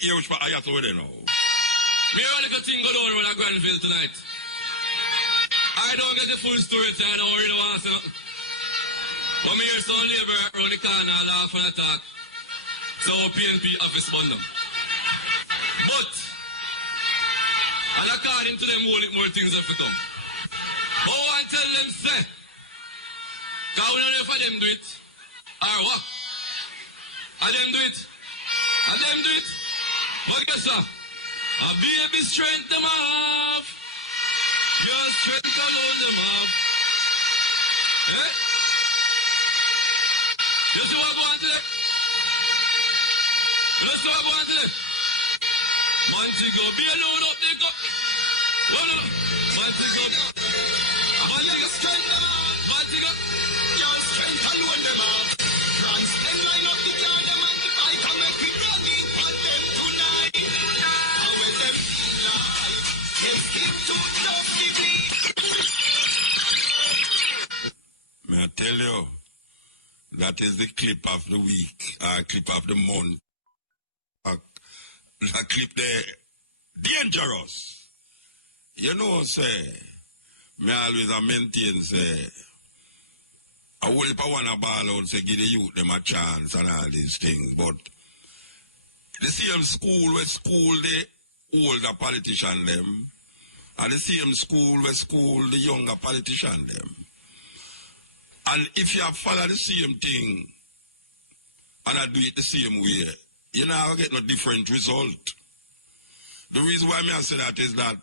hear which part I have to there now. Me only can thing go down with a Granville tonight. I don't get the full story, so I don't really want to. But me hear some labor around the corner laugh and attack. So PNP office fund them. But, and according to them, more things have to come. But I tell them, say, because we don't know if them do it, or what? And them do it. And them do it. But guess what? A baby strength them have. Your strength alone them have. Eh? You see what I go on to them? You see what I go on to them? Man to go. Be alone up there go. No. Man to go. Man to go. Man to go. Your strength alone them have. France them line up the car them and the bike and make it running for them tonight. How will them feel like? Them skip to love the beat. May I tell you, that is the clip of the week, clip of the month. That clip there, dangerous. You know, say, me always maintain, say, I will if I want to ball out, say, give the youth them a chance and all these things. But the same school where school the older politician them, and the same school where school the younger politician them. And if you follow the same thing, and I do it the same way, you know, I get no different result. The reason why I say that is that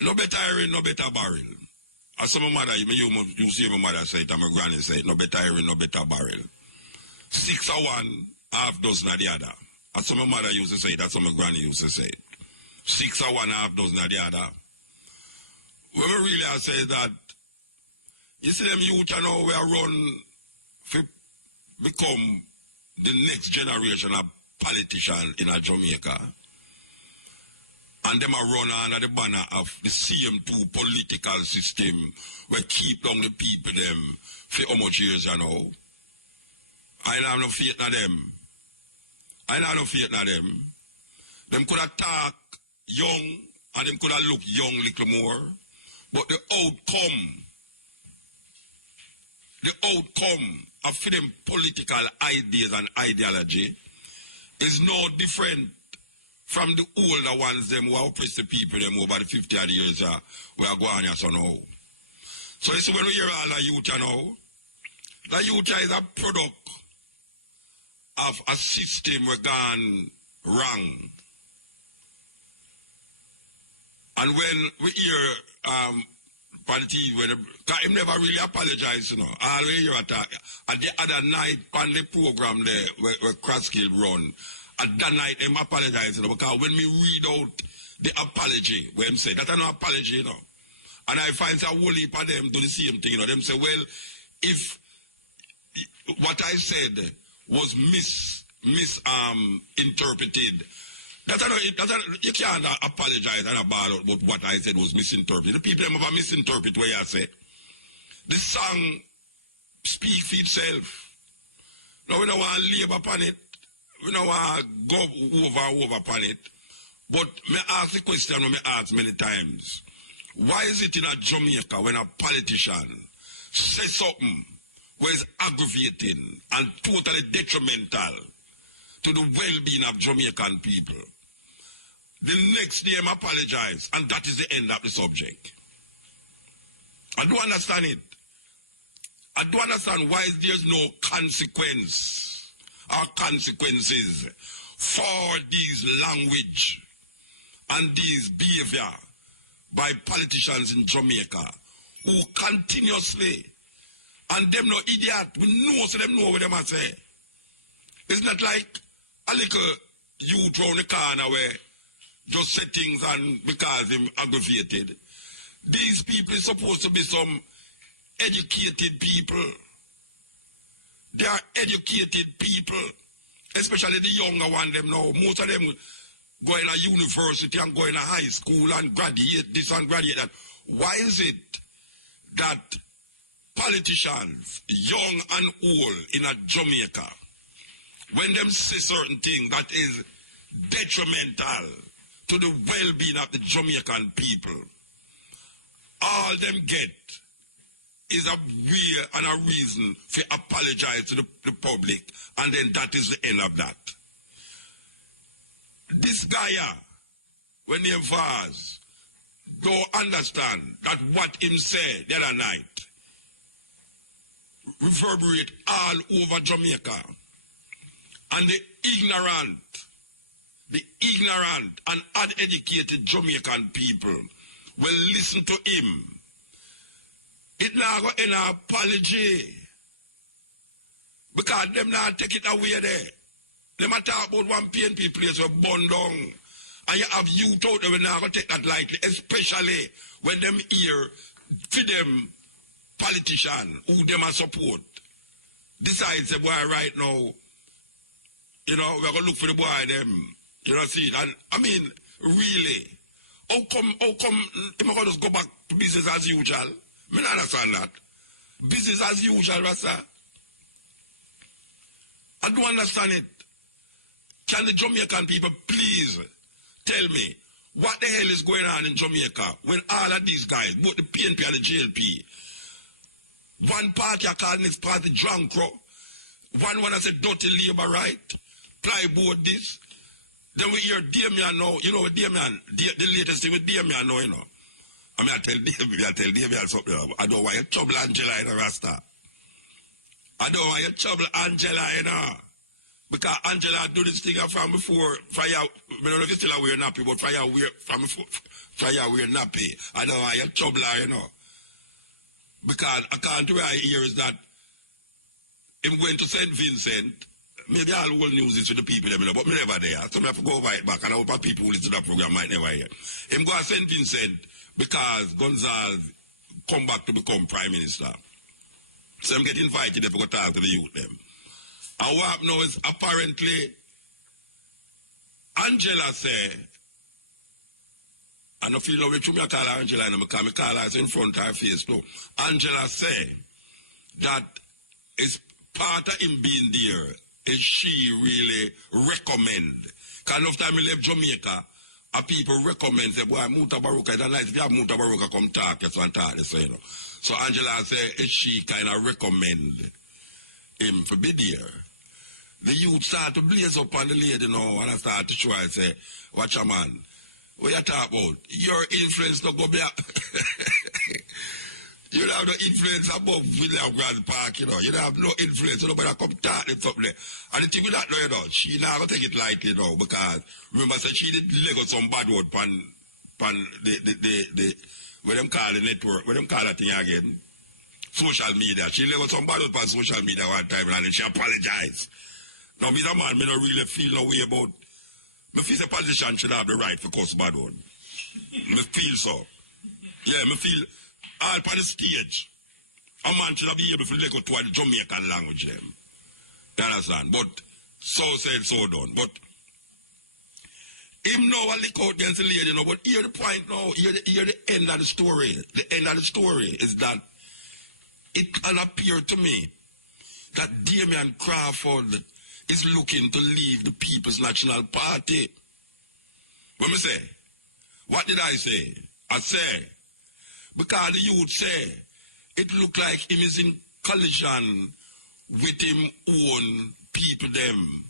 no better iron, no better barrel. As some mother, you see my mother say it, and my granny say it, no better iron, no better barrel. 6 or 1, half dozen of the other. As some mother used to say it, that's what my granny used to say it. 6 or 1, half dozen of the other. What we really I say that, you see them youth you know we are run to become the next generation of politicians in Jamaica. And them are run under the banner of the CM2 political system where keep down the people them for how much years you know. I have no faith in them. I have no faith in them. Them could have talk young and them could have look young little more. But the outcome of them political ideas and ideology is no different from the older ones them who oppress the people them over the 50 years we are going here so now. So this is when we hear all the youth you know, the youth is a product of a system we gone wrong. And when we hear on the TV, because him never really apologized, you know. All we hear attack. At the other night, on the program there, where Crosskill run, at that night, him apologized, you know, because when we read out the apology, where him say, that's no apology, you know. And I find a whole heap of them do the same thing, you know. Them say, well, if what I said was misinterpreted, you can't apologize and about what I said was misinterpreted. The people never misinterpret what I said. The song speaks for itself. Now we don't want to live upon it. We don't want to go over upon it. But me ask the question I ask many times. Why is it in a Jamaica when a politician says something where it's aggravating and totally detrimental to the well-being of Jamaican people? The next day, I apologize, and that is the end of the subject. I don't understand it. I don't understand why there's no consequence or consequences for this language and this behavior by politicians in Jamaica who continuously, and them no idiot, we know, so them know what them are say. It's not like a little youth around the corner where just say things and because him aggravated. These people are supposed to be some educated people. They are educated people, especially the younger one them now. Most of them going to university and going to high school and graduate this and graduate that. Why is it that politicians, young and old in a Jamaica, when them say certain things that is detrimental to the well-being of the Jamaican people, all them get is a way and a reason to apologize to the public, and then that is the end of that. This guy, when he was, don't understand that what him said the other night reverberate all over Jamaica. And the ignorant and uneducated Jamaican people will listen to him. It now got an apology. Because them not take it away there. Them a talk about one PNP place where burn down. And you have youth out there, we not going to take that lightly, especially when them hear for them politician who them a support. Decides the boy right now, you know, we're going to look for the boy them, you know, see it. And I mean, really, how come, am I going to just go back to business as usual? I don't understand that. Business as usual, Rasta. I don't understand it. Can the Jamaican people please tell me what the hell is going on in Jamaica when all of these guys, both the PNP and the GLP, one party are calling this party drunk crow, one I said dirty labor right, plyboard this. Then we hear Damian now, you know Damian, the latest thing with Damian now, you know. I mean, I tell Damian something. I don't want you to trouble Angela in a Rasta. I don't want you to trouble Angela in a. Because Angela do this thing from before, I don't know if you still wear nappy, but Frya wear nappy. I don't want you to trouble her, you know. Because I can't do what I hear is that him going to St. Vincent, maybe all the news is to the people, you know, but me never there. So I have to go right back, and I hope people who listen to that program might never hear. Him go to St. Vincent because Gonzalez come back to become Prime Minister. So I'm getting invited to go talk to the youth them. And what happened now is apparently Angela say, I don't feel no way to me call her Angela, because I call her in front of her face too. Angela say that it's part of him being there is she really recommend. Because enough time we left Jamaica, people recommend, say, boy, Mutabaruka, it's nice if you have Mutabaruka come talk, yes, and talk, so, you know. So Angela say, she kind of recommend him to be there. The youth start to blaze up on the lady now, and I start to try and say, watch a man, what you talk about? Your influence to go back. You don't have no influence above William Grand Park, you know. You don't have no influence, nobody come talk it up there. And the thing with that, you know, she now going to take it lightly, you know, because remember, so she did Lego some bad word pan the what them call the network, what them call that thing again? Social media. She Lego some bad word pan social media one time, and then she apologized. Now, Mr. Man, me don't really feel no way about. Me feel the politician should have the right for cuss bad word. Me feel so. Yeah, me feel. All on the stage, a man should be able to look to the Jamaican language. Them. You understand? But so said, so done. But him now a lick out against the lady, you know. But here the point now, here the end of the story. The end of the story is that it can appear to me that Damian Crawford is looking to leave the People's National Party. What me say? What did I say? I say, because the youth say, it look like him is in collision with him own people them.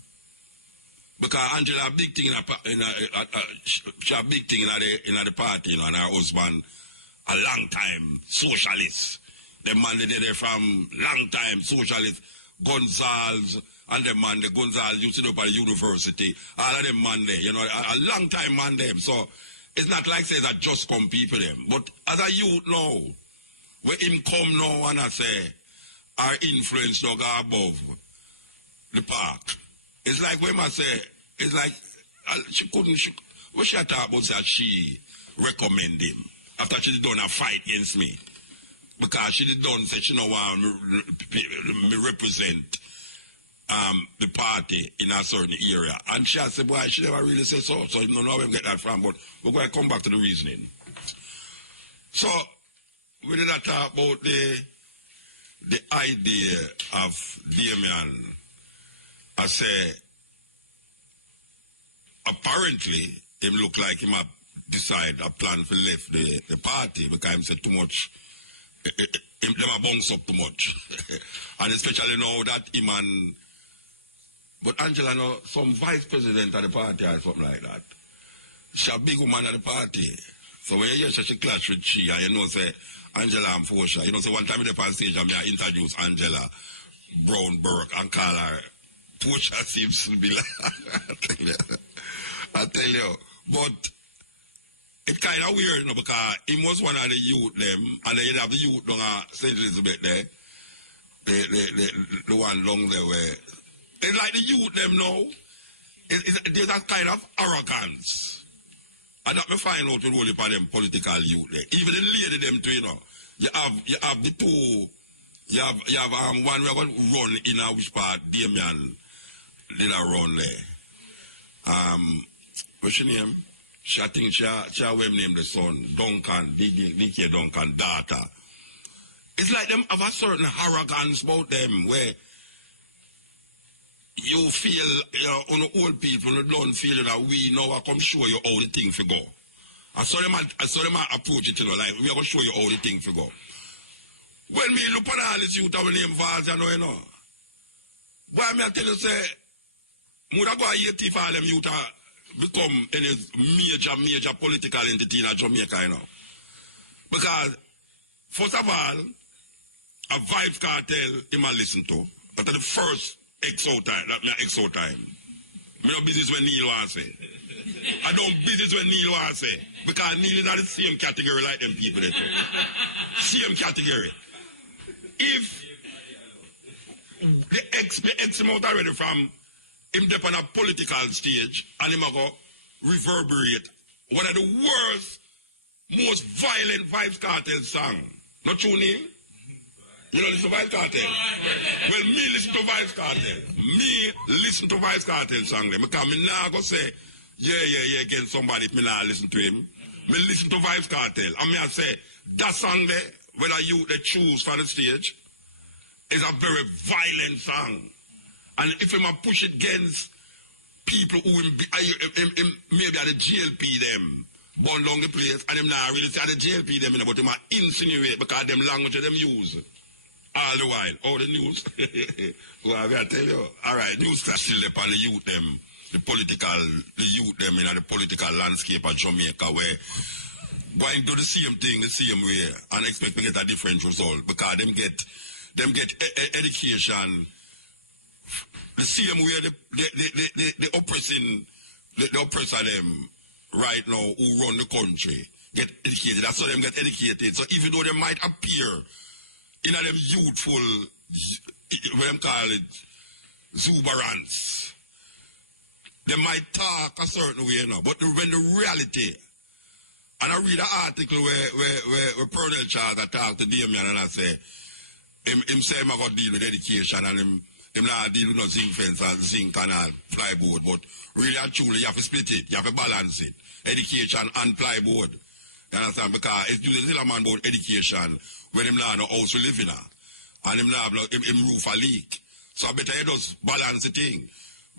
Because Angela a big thing she a big thing in the party, you know, and her husband a long time socialist. The man they there from long time socialist. Gonzalez and the man, the Gonzalez used to go at the university. All of them man there, you know, a long time man them. So it's not like say that just come people them. But as a youth now, where him come now and I say, our influence don't go above the park. It's like when I say, it's like she couldn't, what she talk about that she recommend him after she done a fight against me. Because she did done say she don't want me represent the party in a certain area. And she said, boy, she never really said so. So you don't know where we get that from, but we're going to come back to the reasoning. So we did not talk about the idea of Damian I say, apparently, him look like him a decide a plan for left the party because him said too much, him them a bounce up too much. And especially now that him and, but Angela know some vice president of the party or something like that. She a big woman of the party. So when you hear she clash with she, and you know say, Angela and Fosha, you know say one time in the on stage and I introduce Angela Brown Burke and call her Fosha seems to be like, I tell you, but it's kind of weird, you know, because he was one of the youth them, and then you have the youth down at St. Elizabeth there, the one long there where, it's like the youth them now, there's that kind of arrogance. And that me find out with all of them political youth there. Even the lady them too, you know, you have the two, you have one we're going to run in a which part Damien did a run there. What's your name? I think she will name the son, Duncan, DK Duncan, daughter. It's like them have a certain arrogance about them where you feel, you know, on the old people don't feel that we know I come show you how the thing for go. I saw them approach it, you know, like we are going to show you how the thing for go. When me look at all this youth of name Vaz, you know. Boy, me I tell you, say, I go 80 for all them youth become any major political entity in Jamaica, you know. Because, first of all, a Vibes Cartel, he might listen to. But the first XO time, that means XO time. I don't business when Neil wants to say. I don't business when Neil wants to say. Because Neil is not the same category like them people. Same category. If the X amount already from him dep on a political stage and him go reverberate one of the worst, most violent Vibes Cartel song. Not true, Neil? You don't listen to Vibes Cartel? Well, me listen to Vibes Cartel. Me listen to Vibes Cartel song them. Because me now go say, yeah, against somebody if me not listen to him. Me listen to Vibes Cartel. And me I say, that song there, whether you they choose for the stage, is a very violent song. And if him a push it against people who maybe at the GLP them, burn down the place, and them not really say at the GLP them, but them insinuate because them language them use. All the while. Oh, the news. Well, I gotta tell you. All right, news still upon the youth them, the youth them in the political landscape of Jamaica where going to the same thing the same way and expect to get a different result because them get education the same way the oppressor them right now who run the country get educated. That's how them get educated. So even though they might appear in them youthful, what them call it, exuberance, they might talk a certain way, you know, but when the reality, and I read an article where Colonel Charles talked to Damien and I say, him say I'm going to deal with education and him not deal with no zinc fence and zinc canal, plyboard, but really and truly you have to split it, you have to balance it, education and plyboard. You understand? Because it's usually a man about education when him not know house to live in and him not have him roof a leak. So I better you just balance the thing.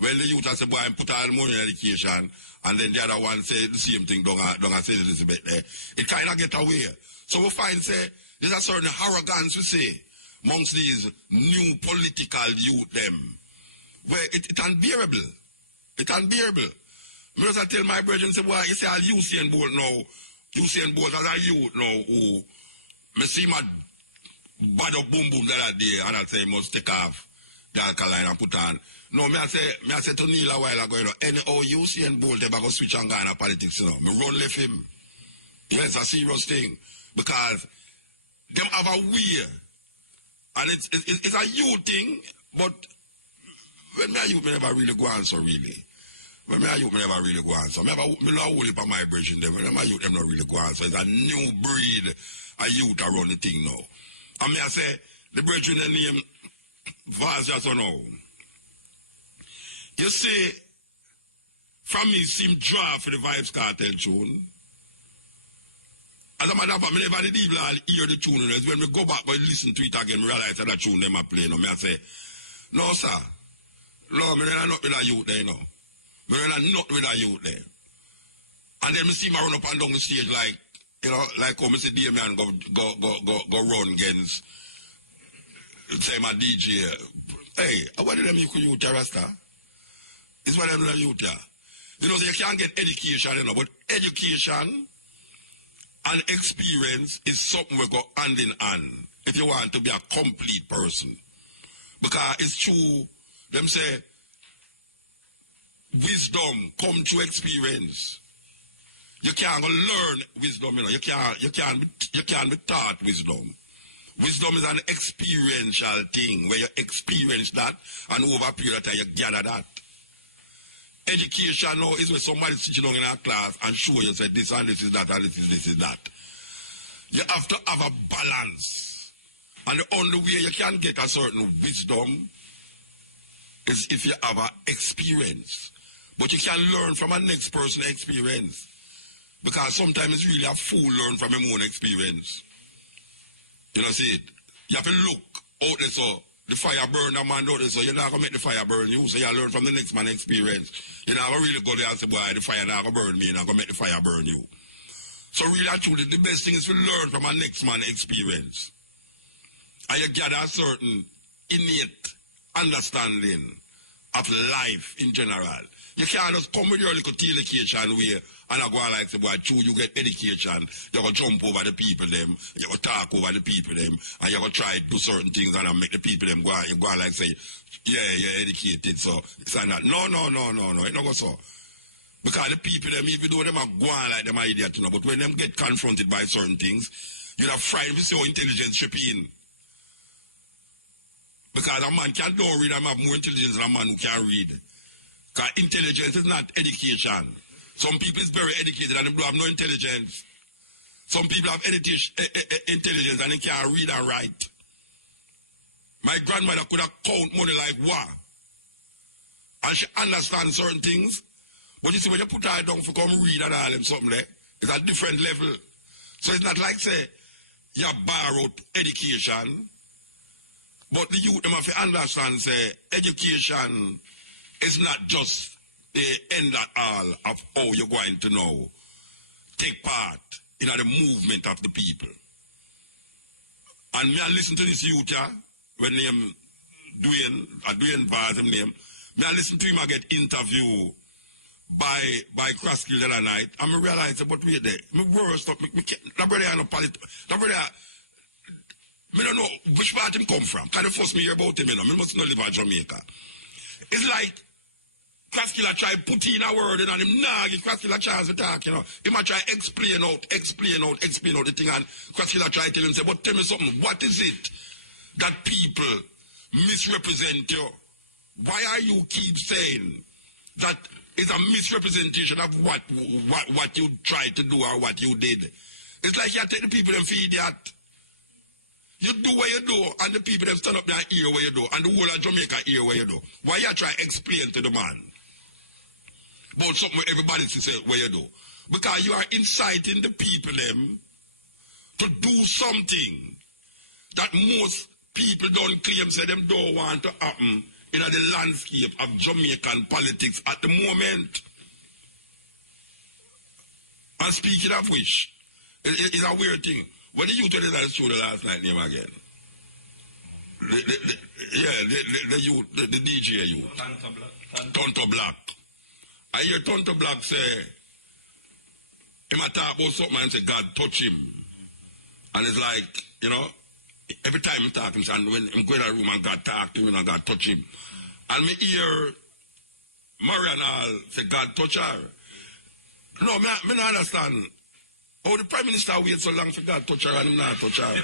When the youth say, boy, I put all the money in education, and then the other one say the same thing, don't I say Elizabeth there. It kind of get away. So we find, say, there's a certain arrogance, we say, amongst these new political youth them, where it's unbearable. It's unbearable. I just tell my brethren, say, boy, you say, I'll Usain Bolt now, Usain Bolt as a youth now, who, me see my bad up boom boom that day, and I say, must take off the alkaline and put on. No, me I say to Neil a while ago, you know, anyhow Usain Bolt ever go switch and go in politics, you know. Me run left him. Yeah, it's a serious thing. Because them have a way. And it's a youth thing, but when me and you never really go on so really. When me and you never really go on so. Me not hold it by my bridge them. When me and you them not really go on so. It's a new breed of youth around the thing now. And me I say, the bridge in the name Vaz just now. You see, from me seem draw for the Vibes Cartel tune. As a matter of fact, I never did even hear the tune. When we go back and listen to it again, we realize that tune them are playing. And I say, no, sir. No, me don't not with a youth there, you know. Me don't not with a youth there. And then me see me run up and down the stage like, you know, like how me see Damian go run against, say my DJ. Hey, what did them you could use, Rasta? It's what them youth, yeah. You know, so you can't get education, you know, but education and experience is something we go hand in hand if you want to be a complete person. Because it's true, them say, wisdom come through experience. You can't learn wisdom, you know. You can't be taught wisdom. Wisdom is an experiential thing where you experience that and over a period of time you gather that. Education now is where somebody sitting down in a class and show you say this and this is that and this is that. You have to have a balance. And the only way you can get a certain wisdom is if you have an experience. But you can learn from a next person's experience. Because sometimes it's really a fool learn from your own experience. You know, see it? You have to look out there so the fire burn a man out there, so you're not going to make the fire burn you. So you learn from the next man's experience. You're not going to really go there and say, boy, the fire not going to burn me, you're not going to make the fire burn you. So really, actually, the best thing is to learn from a next man's experience. And you gather a certain innate understanding of life in general. You can't just come with your little education way and I go like, say, boy, true, you get education, you're going to jump over the people them, you're going to talk over the people them, and you're going to try to do certain things and make the people them go, you go like, say, yeah, you're educated, so it's like that. No, it's not go so. Because the people them, even though them are going like them are idiots, you know, but when them get confronted by certain things, you're frightened to see how intelligence should be in. Because a man can't don't read and have more intelligence than a man who can read. Because intelligence is not education. Some people is very educated and they have no intelligence. Some people have intelligence and they can't read and write. My grandmother could have count money like what? And she understands certain things. But you see, when you put her down for come read and all them something there, it's a different level. So it's not like, say, you borrowed education, but the youth them have to understand, say, education is not just the end at all of how you're going to know take part in the movement of the people. And me I listen to this youth here, when name Dwayne Vaz him name, me I listen to him I get interview by Crosskill the other night, and I realize but wait there, me worst up, me can't, that brother no politics, that brother, me don't know which part him come from, because the first me hear about him, you know, me must not live in Jamaica. It's like Crosskill try put in a word and him nah give Crosskill a chance to talk, you know. He might try explain out the thing, and Crosskill try tell him, say, but tell me something, what is it that people misrepresent you? Why are you keep saying that it's a misrepresentation of what you tried to do or what you did? It's like you take the people and feed that. You do what you do, and the people them stand up there and hear what you do, and the whole of Jamaica hear what you do. Why you try to explain to the man about something everybody say what you do? Because you are inciting the people them to do something that most people don't claim, say them don't want to happen in the landscape of Jamaican politics at the moment. And speaking of which, it's a weird thing. What did you tell us that show the last night name again? The DJ you. Tonto Black. I hear Tonto Black say, he might talk about something and say, God touch him. And it's like, you know, every time he talk, and when I'm going to the room and God talk to him and God touch him. And me hear Mariana say, God touch her. No, me not understand. Oh, the Prime Minister wait so long for God touch her and him not touch her.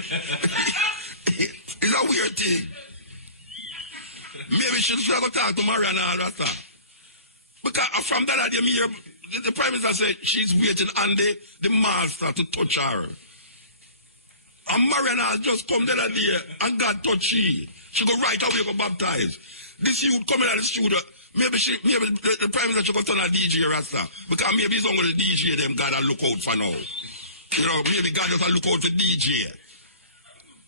It's a weird thing. Maybe she should go talk to Mariana and all that. Because from that day, me hear the Prime Minister said she's waiting on the master to touch her. And Mariana just come the other day and God touch she. She go right away go baptize. This youth coming out of the studio. Maybe the Prime Minister should go turn a DJ Rasta. Because maybe it's only the DJ them God look out for now. You know, maybe God just look out for DJ.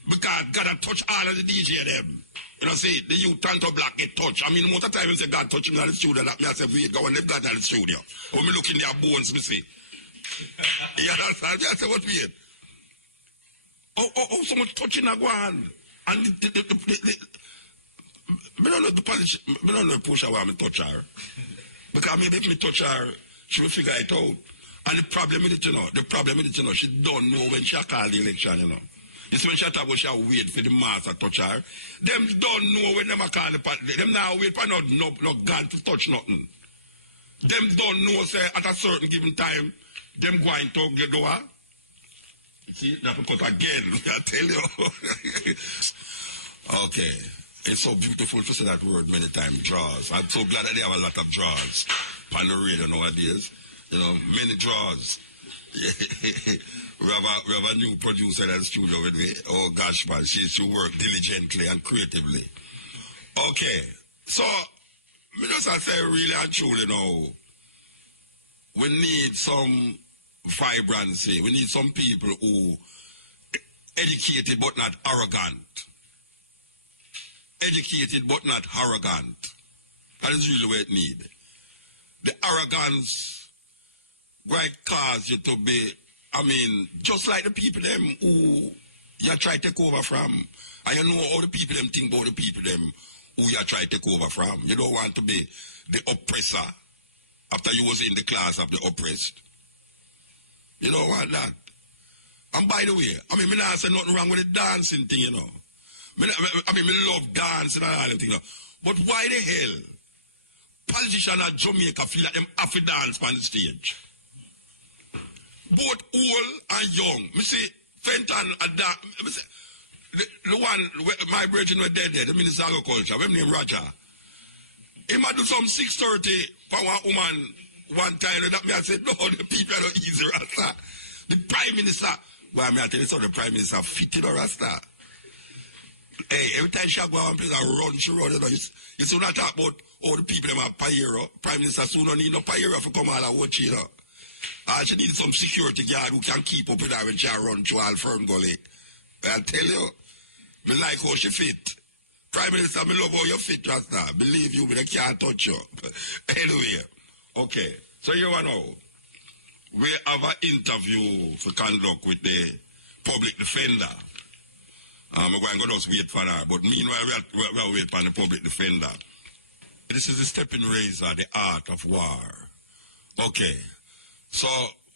Because God touch all of the DJ them. You know, see, the youth turn to black get touched. I mean, most of the time, you say God touching me in the studio, that me I say, wait, go and they've got in the studio. When me look in their bones, me see. You understand? I say, what weird? Oh, so much touching a go on. And I don't know the position, I don't know the push where I touch her. Because maybe if me touch her, she will figure it out. And the problem is, you know, she don't know when she call the election, you know. You see, when she talk about she wait for the mass to touch her, them don't know when them call the party. Them now wait for no gun to touch nothing. Them don't know, say, at a certain given time, them going to get door. You see, that's because again, I tell you. Okay. It's so beautiful to say that word many times, draws. I'm so glad that they have a lot of draws on the radio nowadays. You know, many draws. we have a new producer in the studio with me. Oh gosh, man, she work diligently and creatively. Okay, so me just say really and truly now, we need some vibrancy. We need some people who educated but not arrogant. Educated but not arrogant. That is really what it needs. The arrogance might cause you to be, I mean, just like the people them who you try to take over from. And you know all the people them think about the people them who you try to take over from. You don't want to be the oppressor after you was in the class of the oppressed. You don't want that. And by the way, I mean, me not say nothing wrong with the dancing thing, you know. I mean, I love dancing and all that thing, you know. But why the hell politicians at Jamaica feel like them have to dance on the stage? Both old and young. Me see, Fenton and that. The one, my brethren were dead there, the Minister of Agriculture, when named Roger. He might do some 6:30 for one woman one time. That me I said, no, the people are not easy, Rasta. The Prime Minister, well, I tell you so, the Prime Minister fitted or Rasta. Hey, every time she go on place and run, she run. You know, you soon not talk about all the people that have Payero. Prime Minister soon don't need no Payero to come out and watch, you know. She needs some security guard who can keep up with her when she run to all firm gully. I tell you, me like how she fit. Prime Minister, me love how you fit just now. Believe you, but I can't touch you. Anyway, okay. So you know, we have an interview to conduct with the public defender. I'm going to just wait for that. But meanwhile, we're waiting for the public defender. This is the stepping razor, the art of war. Okay. So,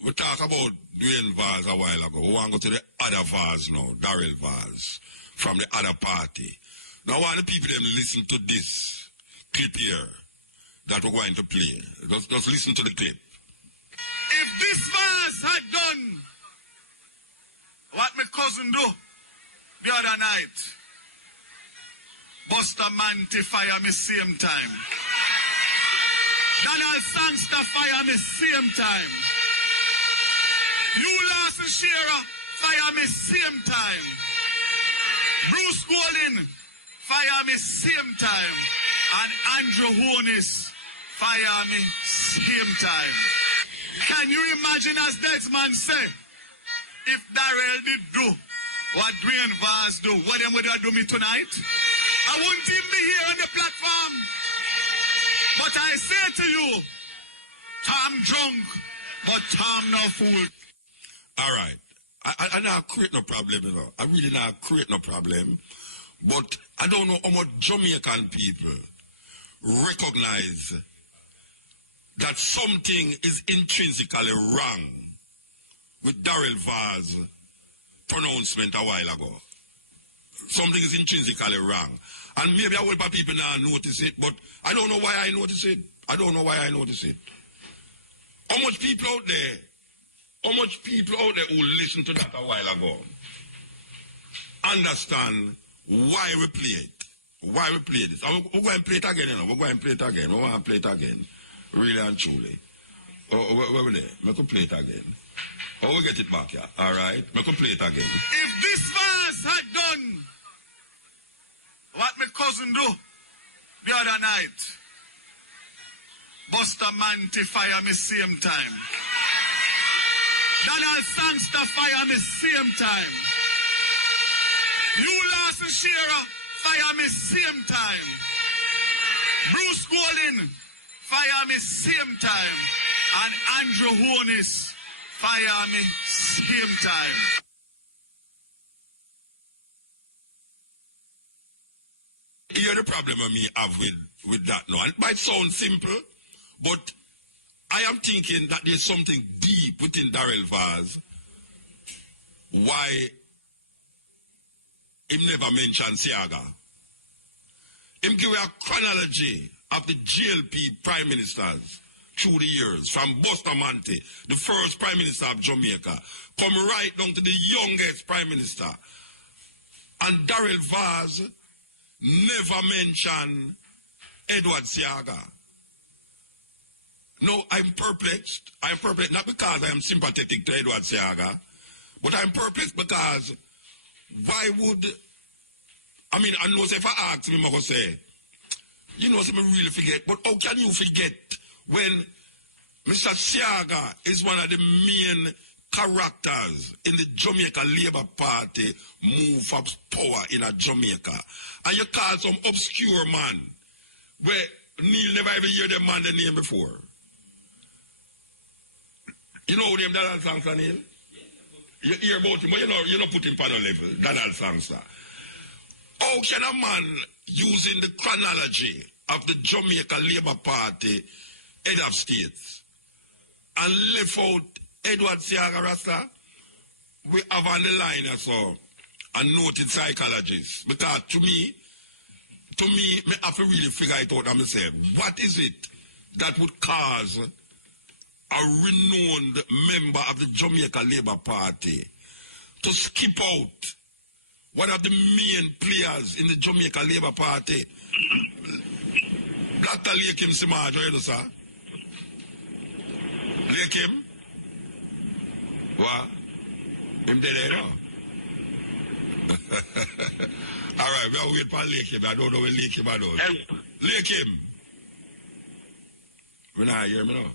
we talk about Dwayne Vaz a while ago. We want to go to the other Vaz now, Daryl Vaz, from the other party. Now, I want the people them listen to this clip here that we're going to play. Just listen to the clip. If this Vaz had done what my cousin do the other night, Buster Manti fire me same time. Donald Sangster fire me same time. You Larson Shearer fire me same time. Bruce Golding fire me same time. And Andrew Honis fire me same time. Can you imagine, as Desmond say, if Darrell did do what Dwayne Vaz do, what them would do me tonight? I wouldn't even be here on the platform. But I say to you, Tom drunk, but Tom no fool. All right. I not create no problem, you know. I really not create no problem. But I don't know how much Jamaican people recognize that something is intrinsically wrong with Daryl Vaz's pronouncement a while ago. Something is intrinsically wrong. And maybe a whole lot of people now notice it, but I don't know why I notice it. I don't know why I notice it. How much people out there who listened to that a while ago understand why we play it? Why we play this? And we're going to play it again, you know. We're going to play it again. We want to play it again. Really and truly. Where we there? We can play it again. Oh, we get it back, yeah. All right. We can play it again. If this Vaz had done what my cousin do the other night, Buster Manti fire me same time. Donald Sangster fire me same time. You Larson Shearer fire me same time. Bruce Golding, fire me same time. And Andrew Honis, fire me same time. Here's the problem I me have with that now. It might sound simple, but I am thinking that there's something deep within Darrell Vaz why him never mentioned Siaga. Him give a chronology of the GLP prime ministers through the years, from Bustamante, the first prime minister of Jamaica, come right down to the youngest prime minister. And Darrell Vaz never mentioned Edward Siaga. No, I'm perplexed. I'm perplexed not because I am sympathetic to Edward Siaga, but I'm perplexed because why would, I mean, I know if I ask me, I would say, you know, some really forget, but how can you forget when Mr. Siaga is one of the main characters in the Jamaica Labour Party move for power in a Jamaica, and you call some obscure man where Neil never even heard the man the name before? You know who name Donald Sangster, Neil? You hear about him, but you don't put him on the level, Donald Sangster. How can a man using the chronology of the Jamaica Labour Party head of states and left out Edward Siaga Rasta? We have on the line as well a noted psychologist, because to me, I have to really figure it out and myself. What is it that would cause a renowned member of the Jamaica Labour Party to skip out one of the main players in the Jamaica Labour Party? Dr. Lakim Simaj, you know, sir? Lakim? What? Him dead there now? All right, we'll wait for Lakim. I don't know where Lakim are doing. Lakim! We not hear me now?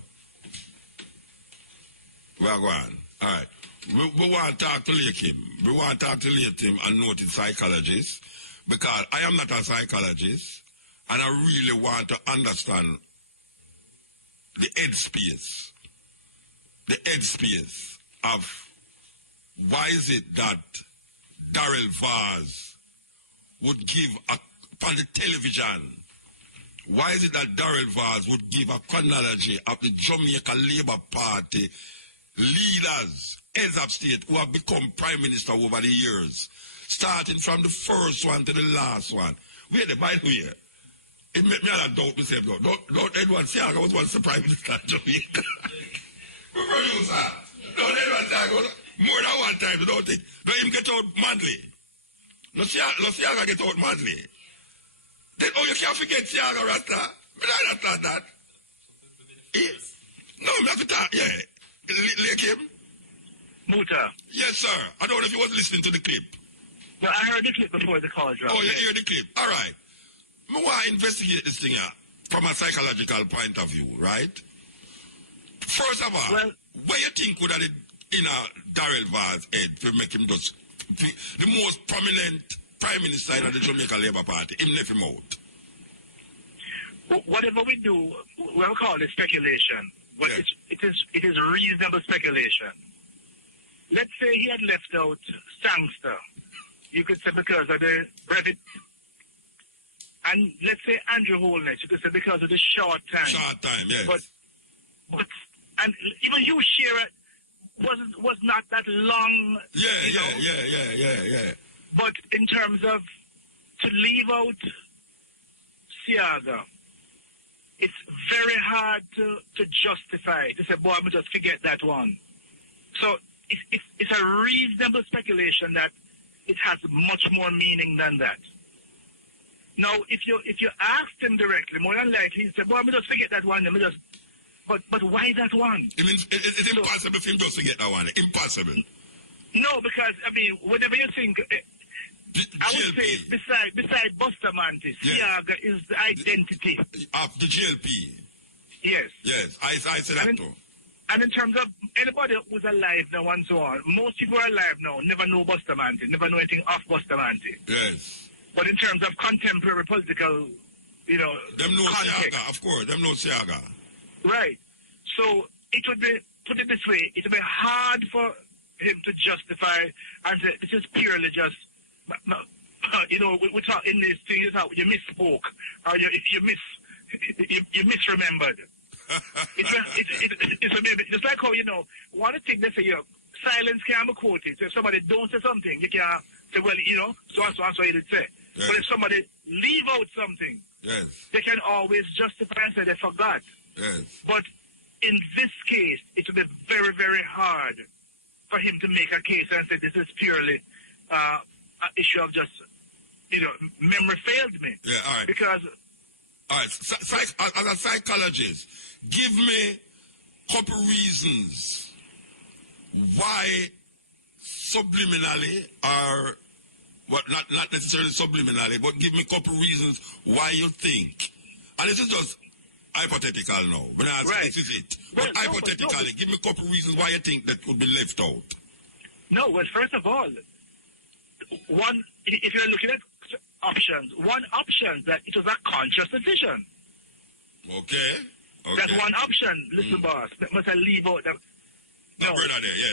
We're going. All right. We want to talk to Lakim. We want to talk to Lakim, a noted psychologist, because I am not a psychologist, and I really want to understand the headspace of why is it that Darrell Vaz would give upon the television, why is it that Darrell Vaz would give a chronology of the Jamaica Labour Party leaders, heads of state who have become prime minister over the years, starting from the first one to the last one? Wait, by the way, it made me have a doubt myself. Don't Edward Siaga was once the prime minister of Jamaica. Producer, don't Edward Siaga more than one time, don't think. Don't him get out madly. No Siaga get out madly. Then, oh, you can't forget Siaga Rasta. But I don't thought that. No, I have to talk, yeah. Lakim? Muta. Yes, sir. I don't know if you was listening to the clip. Well, I heard the clip before the call dropped. Oh, you hear the clip. All right. I want to investigate this thing from a psychological point of view, right? First of all, where you think would have it in a Darrell Vaz head to make him just the most prominent prime minister in the Jamaica Labour Party? Him left him out. Whatever we do, we'll call it speculation. But yes. it is reasonable speculation. Let's say he had left out Sangster. You could say because of the brevity. And let's say Andrew Holness, you could say because of the short time. Short time, yes. But and even you, Shearer, was not that long. Yeah. But in terms of to leave out Siaga, it's very hard to justify, to say, boy, I'm just forget that one. So it's a reasonable speculation that it has much more meaning than that. Now, if you asked him directly, more than likely, he'd say, boy, I'm just forget that one. But why that one? It's impossible for him just to get that one. Impossible. No, because, I mean, whenever you think... I would say beside Bustamante, Siaga is the identity of the GLP. Yes. Yes, I said that too. And in terms of anybody who's alive now and so on, most people are alive now never know Bustamante, never know anything of Bustamante. Yes. But in terms of contemporary political, them no context, Siaga, of course, them no Siaga. right. So it would be, put it this way, it would be hard for him to justify and say, this is purely just, we talk in these things, you misspoke, or you misremembered. It's maybe just like how, one of the things they say, silence can be quoted. So if somebody don't say something, you can't say, well, so and so and so he did say. Yes. But if somebody leave out something, Yes. they can always justify and say they forgot. Yes. But in this case, it will be very, very hard for him to make a case and say this is purely an issue of just, memory failed me. Yeah, all right. Because... All right, as a psychologist, give me a couple reasons why subliminally, or not necessarily subliminally, but give me a couple reasons why you think, and this is just hypothetical now, when I ask this is it, but hypothetically, give me a couple reasons why you think that could be left out. No, well, first of all, one, if you're looking at options, one option that it was a conscious decision. Okay. That's one option. Listen, boss, must I leave out the... That brother there, yeah,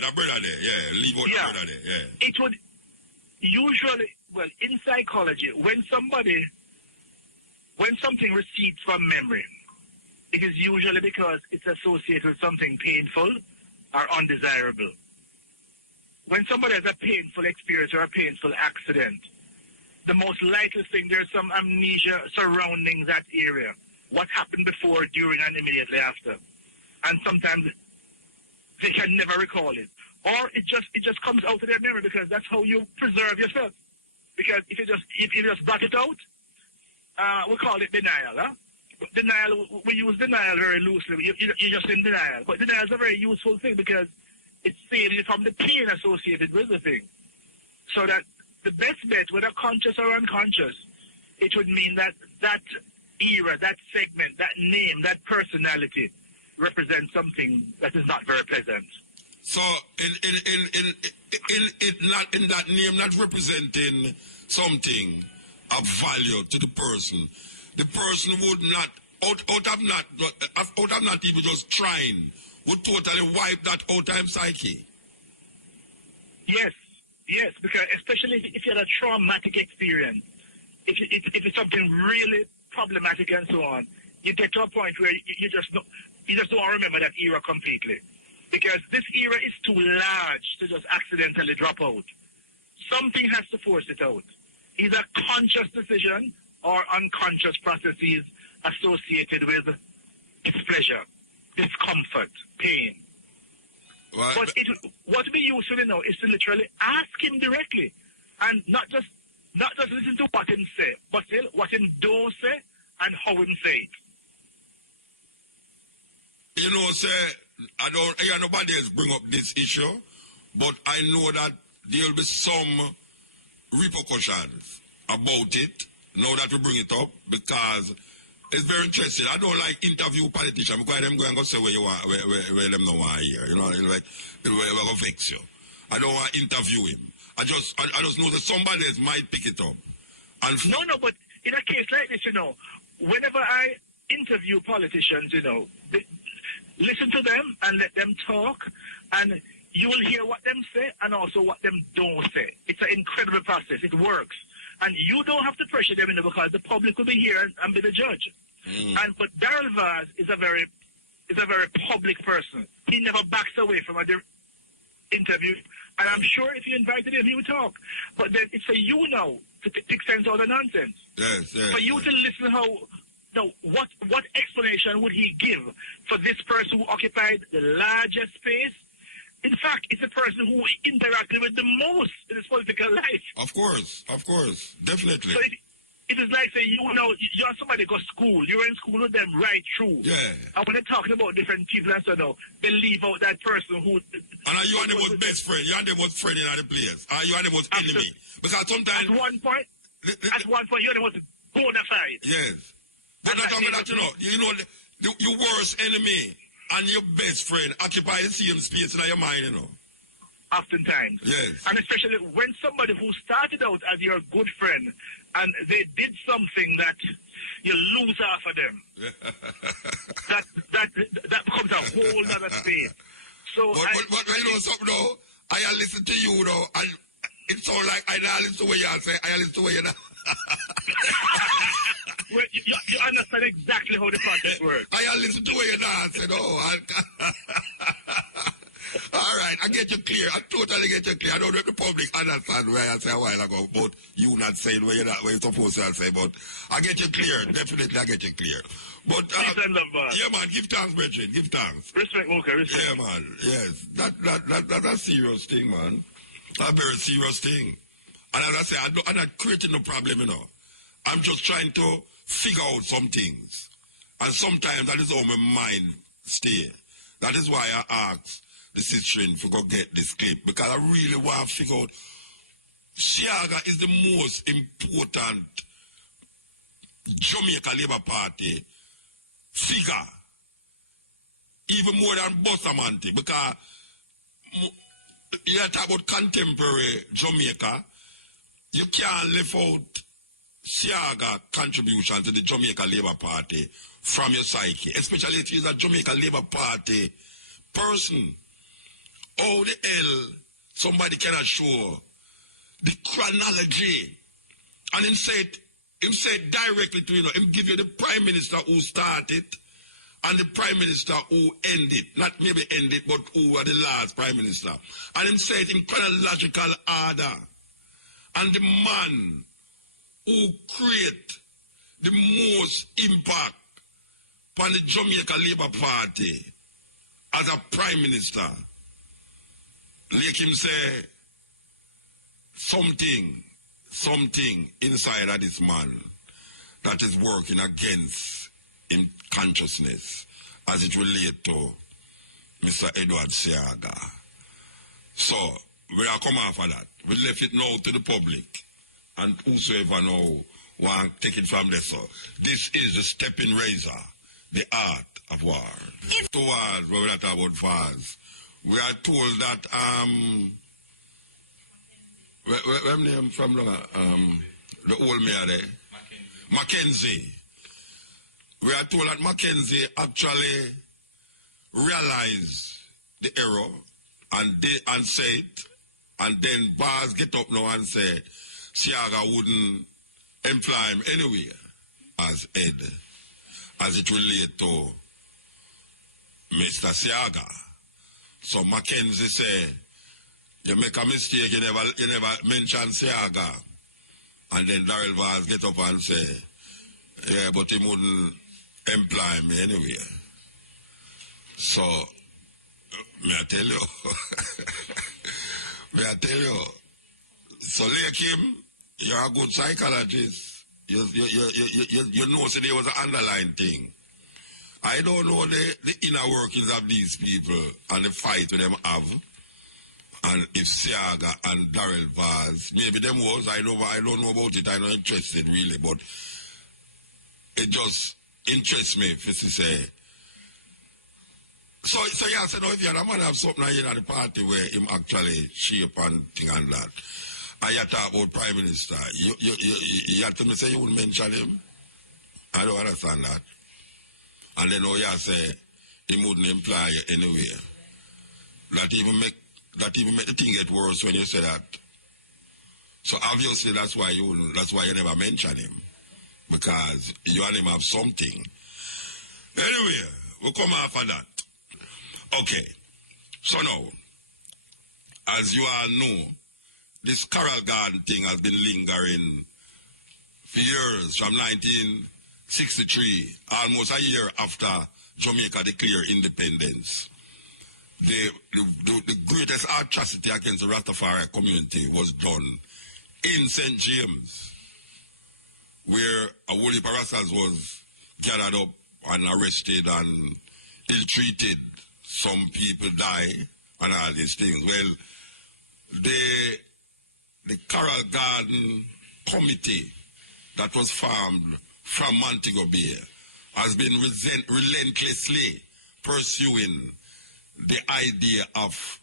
leave out the brother there, yeah. It would usually, well, in psychology, when something recedes from memory, it is usually because it's associated with something painful or undesirable. When somebody has a painful experience or a painful accident, the most likely thing, there's some amnesia surrounding that area. What happened before, during, and immediately after. And sometimes they can never recall it. Or it just comes out of their memory because that's how you preserve yourself. Because if you just blot it out, we call it denial. Huh? Denial, we use denial very loosely. You're just in denial. But denial is a very useful thing because it saves you from the pain associated with the thing. So that the best bet, whether conscious or unconscious, it would mean that that era, that segment, that name, that personality represents something that is not very pleasant. So in that name, not representing something of value to the person would not, out of not even just trying, would totally wipe that out of psyche. Yes, because especially if you had a traumatic experience, if it's something really problematic and so on, you get to a point where you just don't remember that era completely. Because this era is too large to just accidentally drop out. Something has to force it out. Either conscious decision or unconscious processes associated with displeasure, discomfort, pain. Right. But what we used to know is to literally ask him directly, and not just listen to what him say, but still what him don't say and how him say it. You know, sir, I don't hear nobody else bring up this issue, but I know that there will be some repercussions about it now that we bring it up, because it's very interesting. I don't like interview politicians because them go and go say where you want, where them don't want to hear. You know, like we're gonna vex you. I don't want to interview him. I just know that somebody else might pick it up. And No, but in a case like this, whenever I interview politicians, listen to them and let them talk, and you will hear what them say and also what them don't say. It's an incredible process. It works. And you don't have to pressure them because the public will be here and be the judge. But Darrell Vaz is a very public person. He never backs away from an interview. And I'm sure if you invited him, he would talk. But then it's for you now to pick sense out of the nonsense. Yes. For you to listen what explanation would he give for this person who occupied the largest space? In fact, it's a person who interacted with the most in his political life. Of course, definitely. So it is like saying, you're somebody who go to school, you're in school with them right through. Yeah. And when they're talking about different people and so now, they leave out that person who... And are you and the most best friend? You and the most friend in the place? Are you and the most enemy? Because sometimes... At one point, you're the most bona fide. Yes. But not only that, your worst enemy and your best friend occupy the same space in your mind, oftentimes. Yes. And especially when somebody who started out as your good friend and they did something that you lose half of them, that becomes a whole other space. So but you know something though? I listen to you though, and it sounds like I don't listen to what you say, I listen to what you know. well, you understand exactly how the process works. I listen to what you say, no. All right, I get you clear. I totally get you clear. I don't know if the public understand where I said a while ago about you not saying where you're supposed to say, but I get you clear. Definitely, I get you clear. But peace and love, man. Yeah, man. Give thanks, Bridget. Give thanks. Respect, okay, respect. Yeah, man. Yes, that's a serious thing, man. A very serious thing. And as I say, I'm not creating no problem, you know. I'm just trying to figure out some things, and sometimes that is how my mind stay. That is why I ask the sister to go get this clip, because I really want to figure out. Siaga is the most important Jamaica Labour Party figure, even more than Bustamante, because you talk about contemporary Jamaica, you can't leave out Siaga contribution to the Jamaica Labour Party from your psyche, especially if he's a Jamaica Labour Party person. How the hell somebody cannot show the chronology? And him said directly to him give you the Prime Minister who started and the Prime Minister who ended, not maybe ended, but who were the last Prime Minister. And him said in chronological order. And the man who create the most impact on the Jamaica Labour Party as a Prime Minister, like him say, something inside of this man that is working against him consciousness as it relates to Mr. Edward Siaga. So, we are come after that. We left it now to the public, and whosoever now want to take it from there. So, this is the stepping razor, the art of war. To wars, when we are talking about wars, we are told that where name from the old mayor there? Mackenzie. We are told that Mackenzie actually realized the error and said, and then Bars get up now and say Siaga wouldn't employ him anywhere as head, as it relates to Mr. Siaga. So Mackenzie say, you make a mistake, you never mention Siaga. And then Darrell Vaz get up and say, yeah, but he wouldn't employ me anyway. So, may I tell you? May I tell you? So, like him, you're a good psychologist. You know, so there was an underlying thing. I don't know the inner workings of these people and the fight with them have. And if Siaga and Darrell Vaz, maybe them was, I don't know about it, I'm not interested really, but it just interests me if you say. So yeah, so now if you're a man have something here at the party where him actually shape and thing and that, and you talk about Prime Minister, you have to me say you wouldn't mention him? I don't understand that. And then all you say, he wouldn't imply you anywhere. That even make the thing get worse when you say that. So obviously that's why you never mention him. Because you and him have something. Anyway, we'll come after that. Okay. So now, as you all know, this Carroll Garden thing has been lingering for years, from 1963, almost a year after Jamaica declared independence. The greatest atrocity against the Rastafari community was done in St. James, where a whole heap of Rastas was gathered up and arrested and ill-treated. Some people die and all these things. Well, the Carroll Garden Committee that was formed from Montego Bay has been relentlessly pursuing the idea of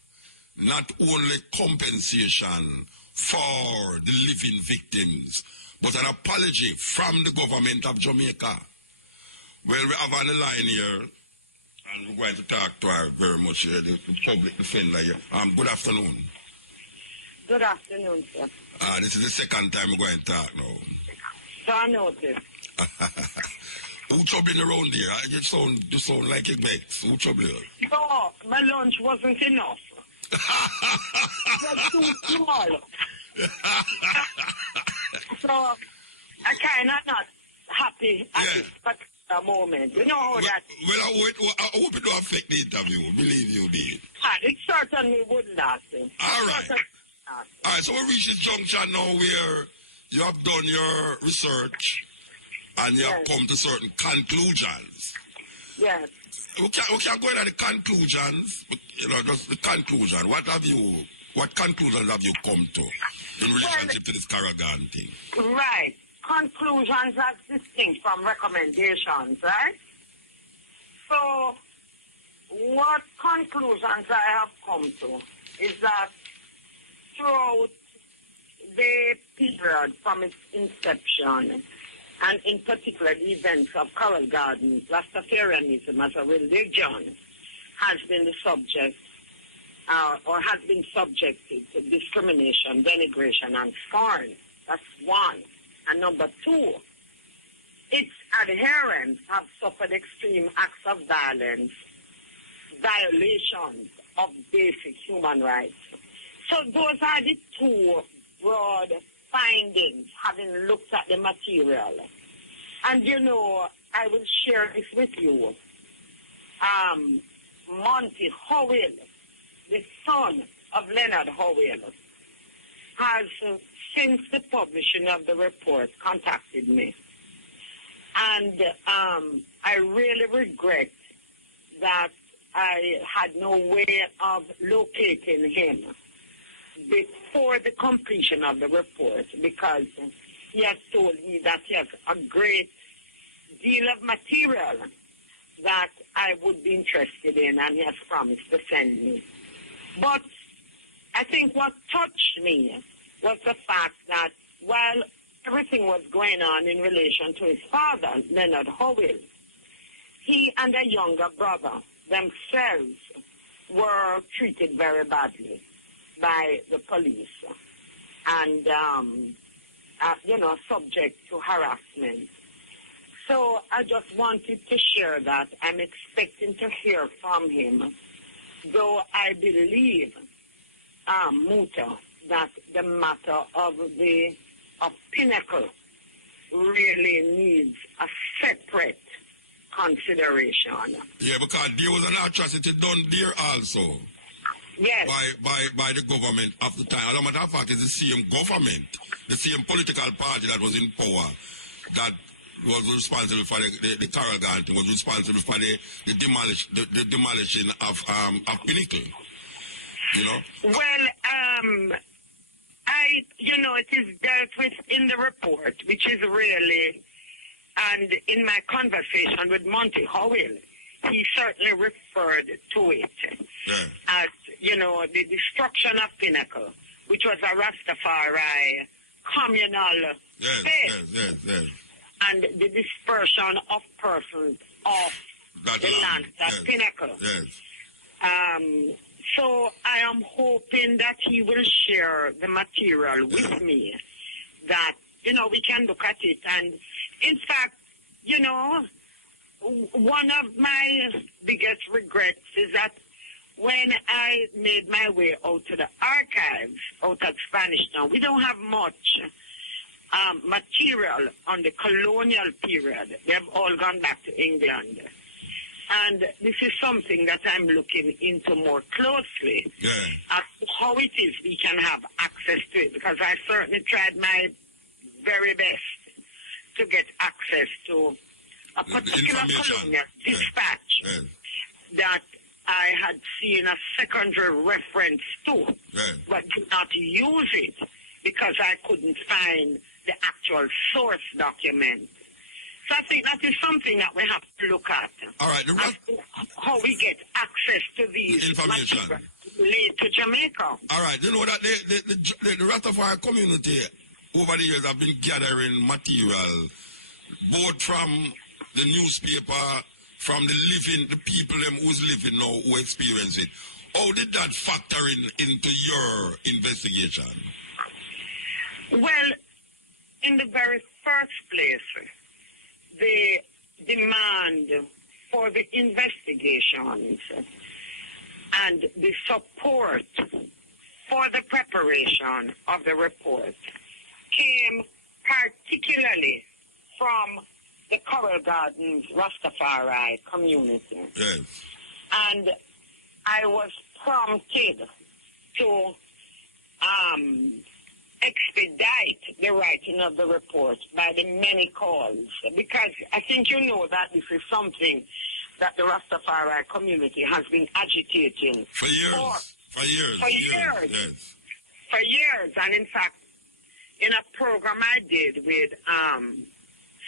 not only compensation for the living victims, but an apology from the government of Jamaica. Well, we have on the line here, and we're going to talk to her very much here, the public defender here. Good afternoon. Good afternoon, sir. This is the second time we're going to talk now. So I noticed. Who troubling around here? You sound like a mate. Who troubling? No, my lunch wasn't enough. It was too small. So I kind of not happy at this particular moment. You know how that... Well, I hope it don't affect the interview. Believe you did. It certainly would not. All right. All right, so we reach this junction now where you have done your research and you have come to certain conclusions. Yes. We can't go into the conclusions, but, just the conclusion. What conclusions have you come to in relationship to this Carrigan thing? Right. Conclusions are distinct from recommendations, right? So, what conclusions I have come to is that throughout the period from its inception, and in particular the events of Coral Gardens, Rastafarianism as a religion has been the subject, or has been subjected to discrimination, denigration, and scorn. That's one. And number two, its adherents have suffered extreme acts of violence, violations of basic human rights. So those are the two broad findings, having looked at the material. And, I will share this with you. Monty Howell, the son of Leonard Howell, has, since the publishing of the report, contacted me. And I really regret that I had no way of locating him before the completion of the report, because he has told me that he has a great deal of material that I would be interested in, and he has promised to send me. But I think what touched me was the fact that while everything was going on in relation to his father, Leonard Howell, he and a younger brother themselves were treated very badly by the police and, subject to harassment. So I just wanted to share that. I'm expecting to hear from him, though I believe, Muta, that the matter of Pinnacle really needs a separate consideration. Yeah, because there was an atrocity done there also. Yes. By the government at the time. As a matter of fact, it's the same government, the same political party that was in power that was responsible for the Carrigan thing, was responsible for the demolishing of Pinnacle. Well, it is dealt with in the report, which is really, and in my conversation with Monty Howell, he certainly referred to it as, the destruction of Pinnacle, which was a Rastafari communal space, yes. and the dispersion of persons off the land, that Pinnacle. Yes. So I am hoping that he will share the material with me, that, we can look at it. And in fact, one of my biggest regrets is that when I made my way out to the archives, out at Spanish Town, we don't have much material on the colonial period. They have all gone back to England. And this is something that I'm looking into more closely, as to how it is we can have access to it, because I certainly tried my very best to get access to a particular colonial dispatch that I had seen a secondary reference to, but did not use it because I couldn't find the actual source document. So I think that is something that we have to look at. All right. How we get access to these information. lead to Jamaica. All right, you know that the Rastafari community over the years have been gathering material, both from the newspaper, from the people them who's living now, who experience it. How did that factor into your investigation? Well, in the very first place, the demand for the investigations and the support for the preparation of the report came particularly from the Coral Gardens Rastafari community. Yes. And I was prompted to expedite the writing of the report by the many calls, because I think you know that this is something that the Rastafari community has been agitating for years. Yes. For years. And in fact, in a program I did with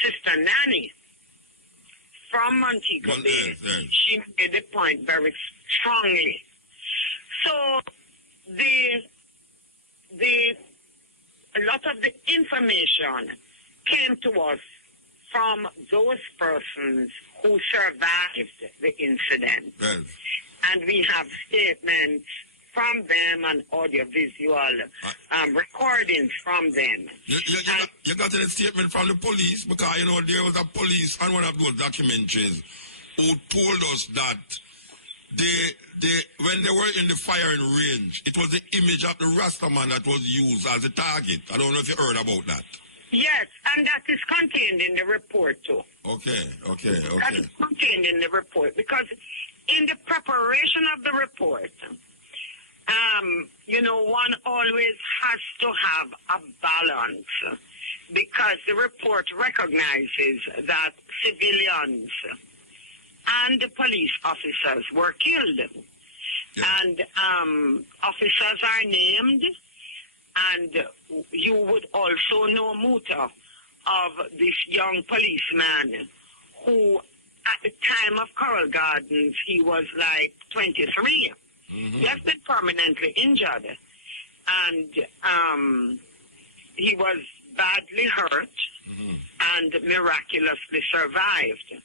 Sister Nanny from Montego Bay, she made the point very strongly. So a lot of the information came to us from those persons who survived the incident. Yes. And we have statements from them and audiovisual recordings from them. You got a statement from the police, because, you know, there was a police on one of those documentaries who told us that when they were in the firing range, it was the image of the Rastaman that was used as a target. I don't know if you heard about that. Yes, and that is contained in the report too. Okay. That is contained in the report, because in the preparation of the report, you know, one always has to have a balance, because the report recognizes that civilians and the police officers were killed. Yeah. And officers are named, and you would also know Muta of this young policeman who, at the time of Coral Gardens, he was like 23. Mm-hmm. He has been permanently injured, and he was badly hurt, mm-hmm. and miraculously survived.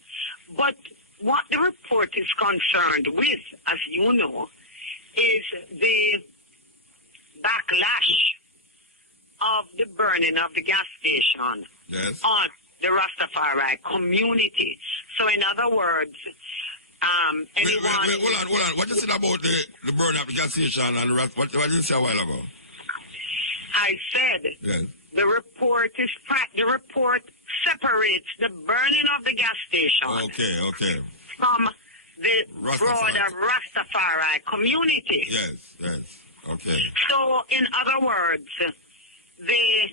But what the report is concerned with, as you know, is the backlash of the burning of the gas station. Yes. On the Rastafari community. So in other words, anyone... Wait, hold on. What you said about the burning of the gas station and what did you say a while ago? I said, yes. The report separates the burning of the gas station from the broader Rastafari community. Yes, okay. So, in other words, the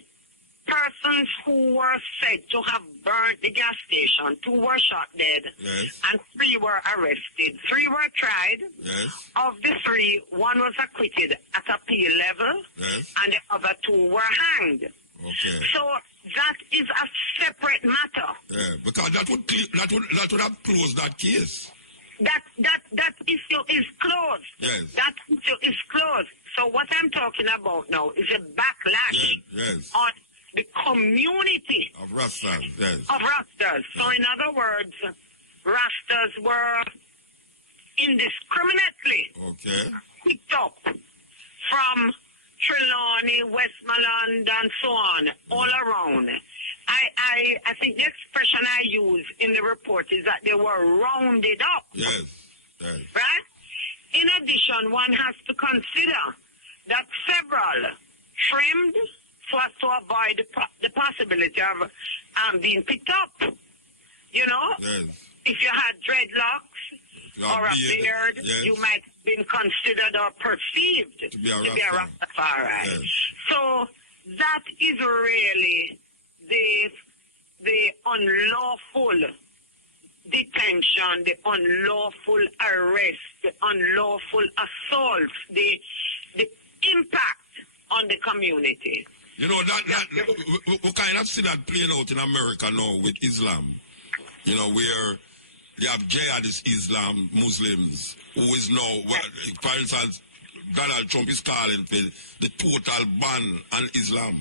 persons who were said to have burned the gas station, 2 were shot dead, yes. and 3 were arrested. 3 were tried. Yes. Of the 3, 1 was acquitted at appeal level, yes. and the other 2 were hanged. Okay. So that is a separate matter. Yeah, because that would have closed that case. That issue is closed. Yes. That issue is closed. So what I'm talking about now is a backlash on the community of Rastas. Yes. Of Rastas. So in other words, Rastas were indiscriminately picked up from Trelawney, Westmoreland, and so on, all around. I think the expression I use in the report is that they were rounded up. Yes. Right? In addition, one has to consider that several trimmed so as to avoid the possibility of being picked up. You know? Yes. If you had dreadlocks or a beard, you might have been considered or perceived to be a Rastafari. Yes. So that is really the unlawful detention, the unlawful arrest, the unlawful assault, the impact on the community. You know, we kind of see that playing out in America now with Islam. You know, where they have jihadist Islam, Muslims, who is now, for instance, Donald Trump is calling for the total ban on Islam.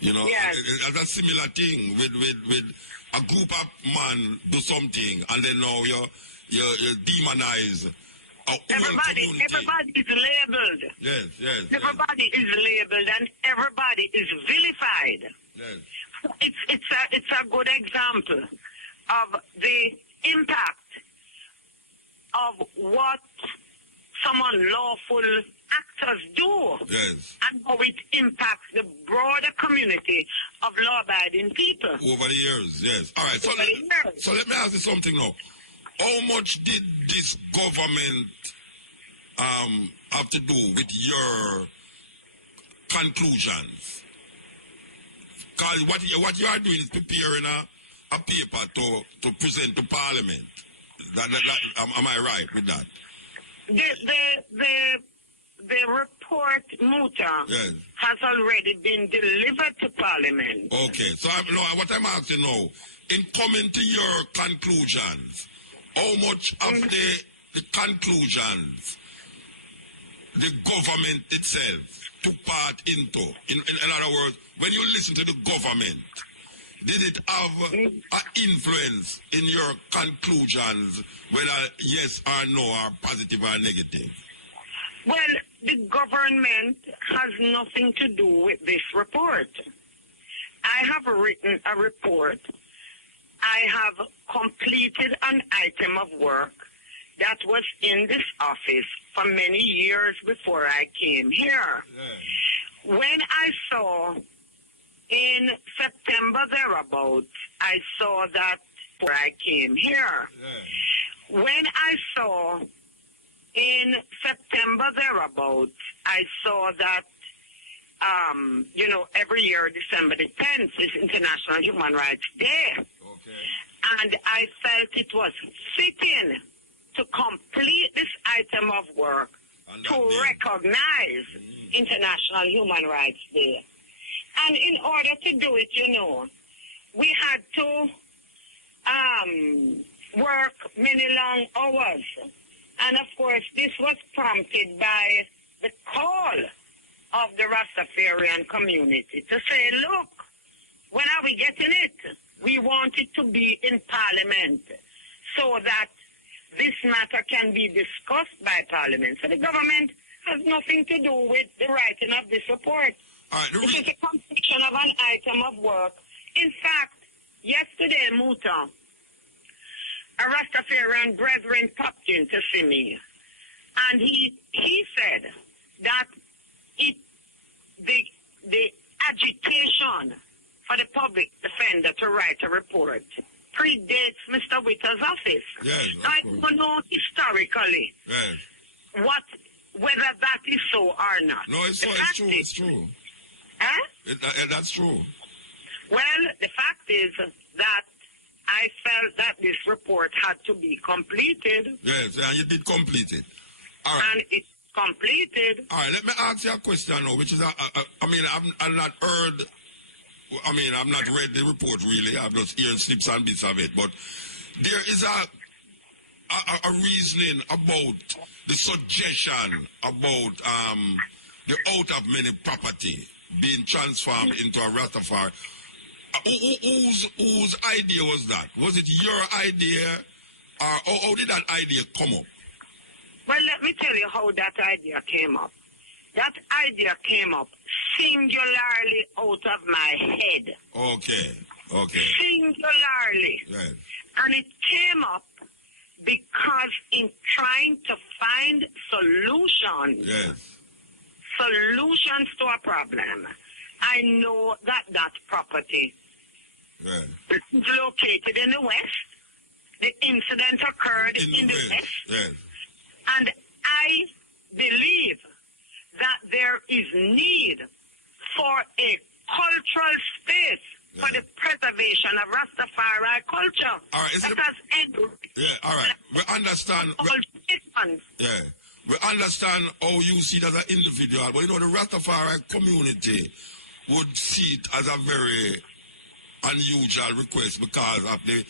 You know, Yes. it's a similar thing with a group of man do something, and then now you demonize a whole community. Everybody is labeled. Yes, yes. Everybody is labeled, and everybody is vilified. Yes. It's a good example of the impact of what some unlawful actors do, Yes. and how it impacts the broader community of law-abiding people. Over the years, yes. All right, Over the years. so let me ask you something now. How much did this government have to do with your conclusions? Because what you are doing is preparing a paper to present to Parliament. Am I right with that? The report, Muta, Yes. has already been delivered to Parliament. Okay, so what I'm asking now, in coming to your conclusions, how much of the conclusions the government itself took part into? In other words, when you listen to the government, did it have an influence in your conclusions, whether yes or no, or positive or negative? Well, the government has nothing to do with this report. I have written a report. I have completed an item of work that was in this office for many years before I came here. Yeah. When I saw in September thereabouts, I saw that before I came here. Yeah. When I saw in September thereabouts, I saw that, every year, December the 10th is International Human Rights Day. Okay. And I felt it was fitting to complete this item of work to recognize International Human Rights Day. And in order to do it, we had to work many long hours. And of course, this was prompted by the call of the Rastafarian community to say, look, when are we getting it? We want it to be in Parliament so that this matter can be discussed by Parliament. So the government has nothing to do with the writing of this report. All right, This is a completion of an item of work. In fact, yesterday, Muta, a Rastafarian brethren popped in to see me, and he said that the agitation for the public defender to write a report predates Mr. Witter's office. Yes, I don't know historically yes. whether that is so or not. No, it's The so. fact It's true. is- It's true. Huh? That's true. Well, the fact is that I felt that this report had to be completed, Yes, and you did complete it. All right. and it's completed. All right, let me ask you a question now, which is, I've not heard, I've not read the report really. I've just heard snips and bits of it. But there is a reasoning about the suggestion about the out of many property being transformed into a Rastafari. Whose idea was that? Was it your idea, or how did that idea come up? Well, let me tell you how that idea came up. That idea came up singularly out of my head. Okay. Singularly. Right. And it came up because in trying to find solutions, Yes. solutions to a problem, I know that property Right. is located in the West. The incident occurred in the West. Yes. And I believe that there is need for a cultural space for the preservation of Rastafari culture. All right, That has Yeah. All right. We understand. Yeah. We understand how you see it as an individual, but the Rastafari community would see it as a very unusual request because of the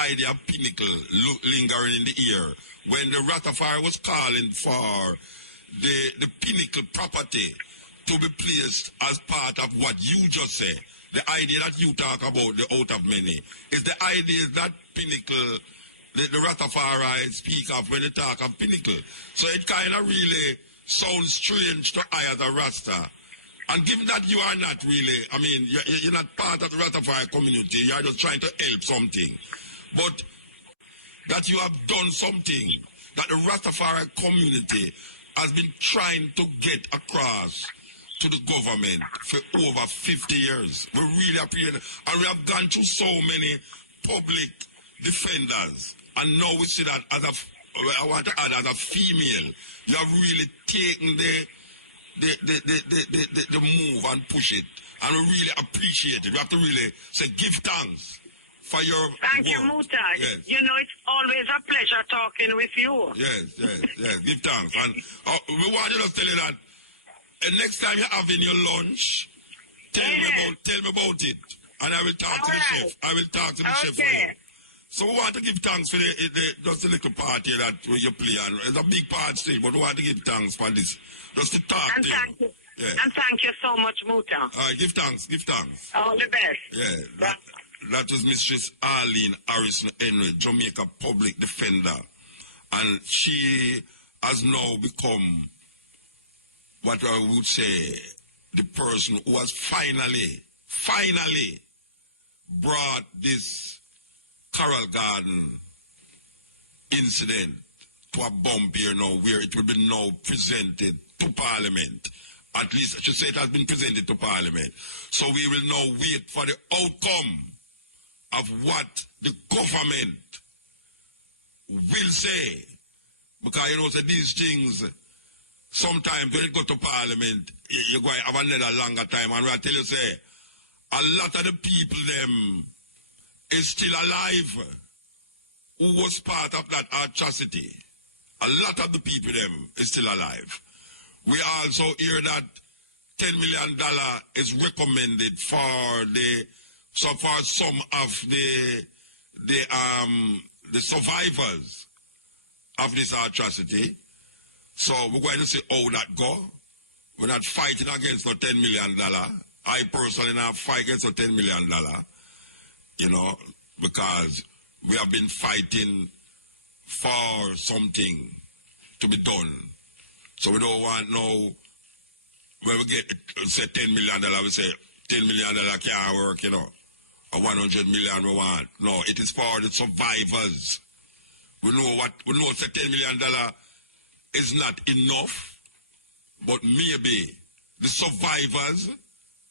idea of pinnacle lingering in the air. When the Rastafari was calling for the pinnacle property to be placed as part of what you just said. The idea that you talk about, the out of many, is the idea that pinnacle, the Rastafari speak of when they talk of pinnacle. So it kind of really sounds strange to I as a Rasta. And given that you are not really, I mean, you're not part of the Rastafari community, you're just trying to help something. But that you have done something that the Rastafari community has been trying to get across to the government for over 50 years. We really appreciate it. And we have gone through so many public defenders. And now we see that as I want to add, as a female, you have really taken the move and push it. And we really appreciate it. We have to really say, give thanks for your Thank you, Muta. Yes. You know, it's always a pleasure talking with you. Yes. Give thanks. And we want you to tell you that next time you're having your lunch, tell me about it. And I will talk to the chef. I will talk to the chef for you. So we want to give thanks for just a little part here that you play. And it's a big part still, but we want to give thanks for this. Just to talk and to thank you. Yeah. And thank you so much, Muta. All right, give thanks. All the best. Yeah. That was Mistress Arlene Harrison Henry, Jamaica public defender. And she has now become what I would say the person who has finally brought this Coral Garden incident to a bump here now, where it will be now presented to Parliament. At least I should say it has been presented to Parliament. So we will now wait for the outcome of what the government will say. Because, you know, so these things, sometimes when it go to Parliament, you're going to have another longer time. And I tell you, say, a lot of the people, them, is still alive who was part of that atrocity. A lot of the people, them, is still alive. We also hear that $10 million is recommended for some of the survivors of this atrocity. So we're going to see how that go. We're not fighting against no $10 million. I personally not fight against no $10 million, you know, because we have been fighting for something to be done. So we don't want no, when we get, say, $10 million, we say, $10 million can't work, you know. Or 100 million we want. No, it is for the survivors. We know that $10 million is not enough, but maybe the survivors,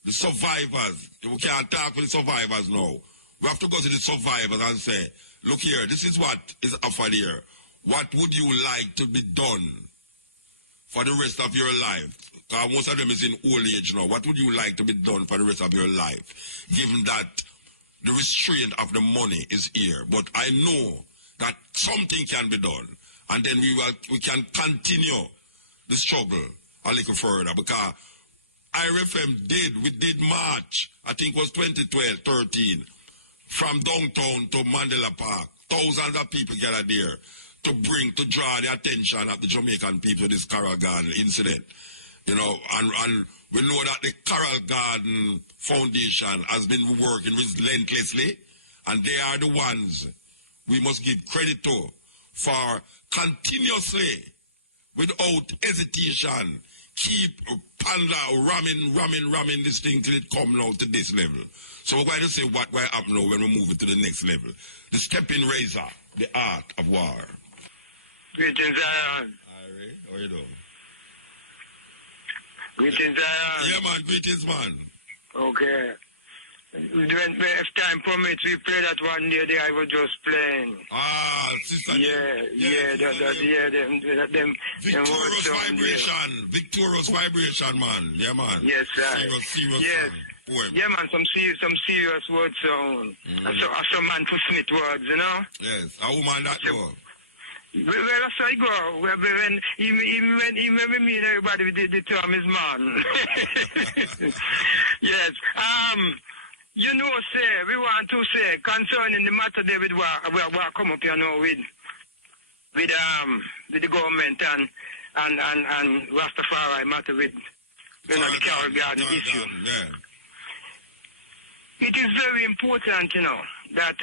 we can't talk with the survivors now. We have to go to the survivors and say, look here, this is what is offered here. What would you like to be done for the rest of your life? Because most of them is in old age now. What would you like to be done for the rest of your life? Given that the restraint of the money is here. But I know that something can be done. And then we can continue the struggle a little further. Because IRFM we did march, I think it was 2012, 13, from downtown to Mandela Park. Thousands of people gathered there to draw the attention of the Jamaican people to this Coral Garden incident. You know, and we know that the Coral Garden Foundation has been working relentlessly, and they are the ones we must give credit to for continuously, without hesitation, keep ramming this thing till it comes now to this level. So we're going to say what will happen now when we move it to the next level. The stepping razor, the art of war. Greetings, Zion. How are you doing? Greetings, Zion. Yeah, man. Greetings, man. Okay. If time permits, we play that one day I was just playing. Ah, sister. Them Victorious vibration, man. Yeah, man. Yes, sir. Serious yes. Poem. Yeah, man, some serious word sound. Some man to Smith words, you know? Yes, a woman that go. Well, that's how I go. When even me and everybody with the term is man. Yes. You know, we want to say concerning the matter there with what come up here now with the government and Rastafari matter with the Carol Garden issue. Yeah. It is very important, that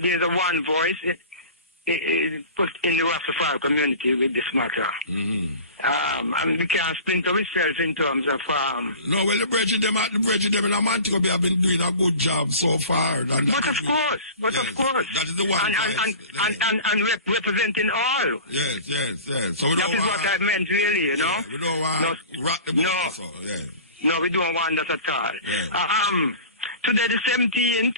there's a one voice put in the Rastafari community with this matter. Mm-hmm. And we can't splinter ourselves in terms of... No, well, the bridging them in Amantico have been doing a good job so far. But of course. That is the one. And representing all. Yes. So that is what I meant, really, Yeah, we don't want rock the boat. No, we don't want that at all. Yeah. Today, the 17th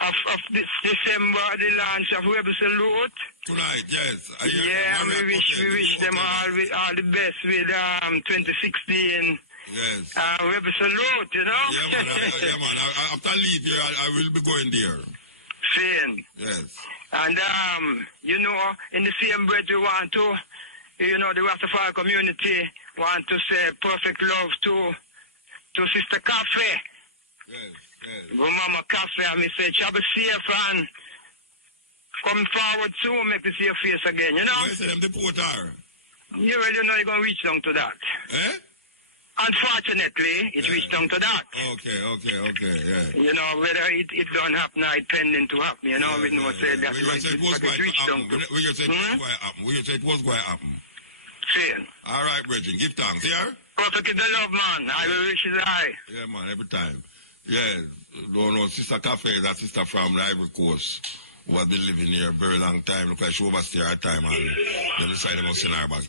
of this December, the launch of Rebel Salute. Tonight, yes. And we wish them all the best with 2016. Yes. Rebel Salute, Yeah, man. After I leave here, I will be going there. Same. Yes. And, in the same breath, we want to, the Rastafari community want to say perfect love to Sister Cafe. Yes. Mama Cafe, and me say, travel safe and come forward soon, make me see your face again, Where say them deport her? You already know you're going to reach down to that. Eh? Unfortunately, it reached down to that. Okay, yeah. Whether it don't happen or it pending to happen, we know say that it reached down to. We just say it was going to happen. We just say it was going to happen. Same. All right, Bridget, give thanks, yeah? Perfect in the love, man. I will wish his eye. Yeah, man, every time. Yeah, don't know, Sister Cafe is a sister from the Ivory Coast who has been living here a very long time. Look like she overstayed her time and they decided to send her back.